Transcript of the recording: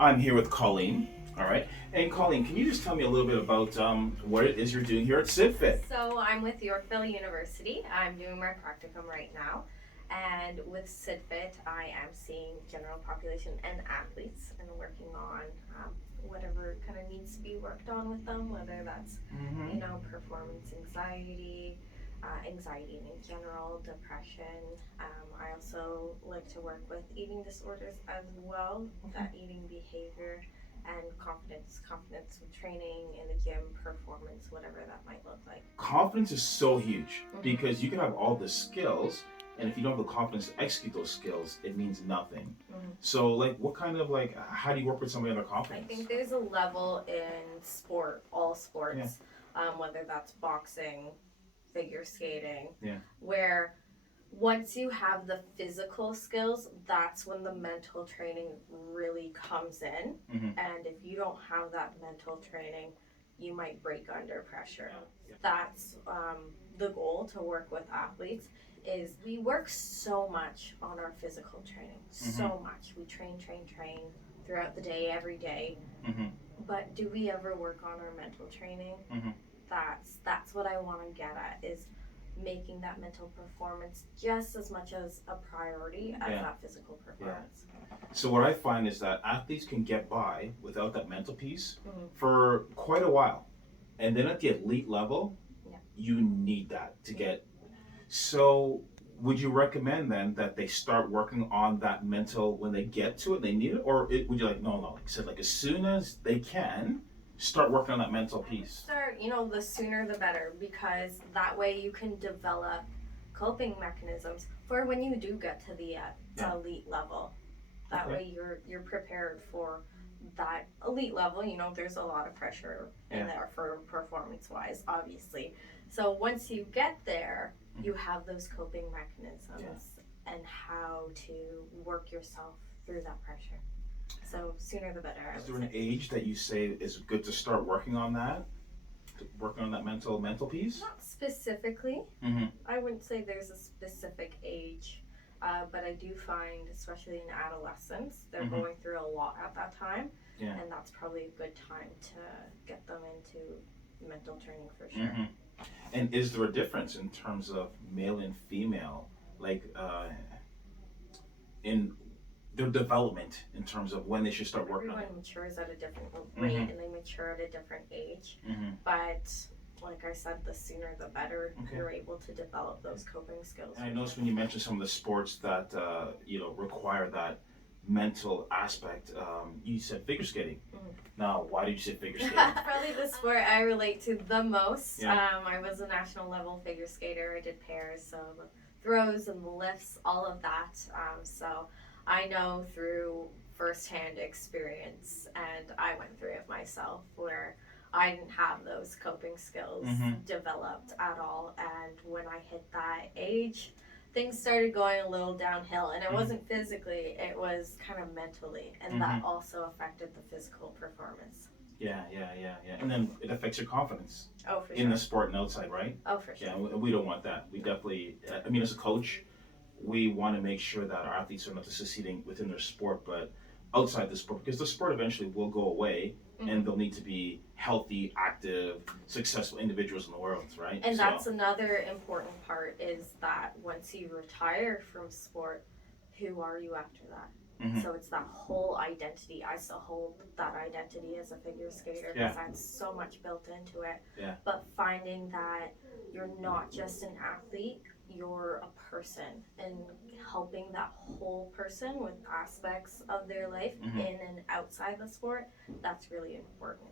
I'm here with Colleen. All right. And Colleen, can you just tell me a little bit about what it is you're doing here at SydFIT? So I'm with Yorkville University. I'm doing my practicum right now. And with SydFIT, I am seeing general population and athletes and working on whatever kind of needs to be worked on with them, whether that's, performance anxiety, anxiety in general, depression. I also like to work with eating disorders as well, that eating behavior and confidence with training in the gym, performance, whatever that might look like. Confidence is so huge because you can have all the skills, and if you don't have the confidence to execute those skills, it means nothing. So, what kind of how do you work with somebody on their confidence? I think there's a level in sport, all sports, whether that's boxing, figure skating, where once you have the physical skills, that's when the mental training really comes in. And if you don't have that mental training, you might break under pressure. That's the goal to work with athletes. Is we work so much on our physical training, so much. We train throughout the day, every day. But do we ever work on our mental training? That's what I want to get at, is making that mental performance just as much as a priority as that physical performance. So what I find is that athletes can get by without that mental piece for quite a while. And then at the elite level, you need that to get. So would you recommend then that they start working on that mental when they get to it, they need it? Or would you no, like I said, as soon as they can, start working on that mental piece? The sooner the better, because that way you can develop coping mechanisms for when you do get to the elite level. That way you're prepared for that elite level. There's a lot of pressure in there for performance wise, obviously. So once you get there, you have those coping mechanisms and how to work yourself through that pressure. So sooner the better. Is there an age that you say is good to start working on that? Working on that mental piece? Not specifically. I wouldn't say there's a specific age, but I do find, especially in adolescence, they're going through a lot at that time, and that's probably a good time to get them into mental training for sure. And is there a difference in terms of male and female, in their development in terms of when they should start working on it? Everyone matures at a different rate and they mature at a different age. But like I said, the sooner the better you're able to develop those coping skills. And I noticed when you mentioned some of the sports that require that mental aspect, you said figure skating. Now, why did you say figure skating? Probably the sport I relate to the most. I was a national level figure skater. I did pairs, so the throws and the lifts, all of that. So I know through firsthand experience, and I went through it myself, where I didn't have those coping skills developed at all. And when I hit that age, things started going a little downhill. And it wasn't physically, it was kind of mentally. And that also affected the physical performance. Yeah. And then it affects your confidence in the sport and outside, right? Oh, for sure. Yeah, we don't want that. We definitely, as a coach, we want to make sure that our athletes are not just succeeding within their sport, but outside the sport, because the sport eventually will go away and they'll need to be healthy, active, successful individuals in the world, right? And that's another important part, is that once you retire from sport, who are you after that? So it's that whole identity. I still hold that identity as a figure skater because I had so much built into it. But finding that you're not just an athlete, you're a person, and helping that whole person with aspects of their life in and outside the sport, that's really important.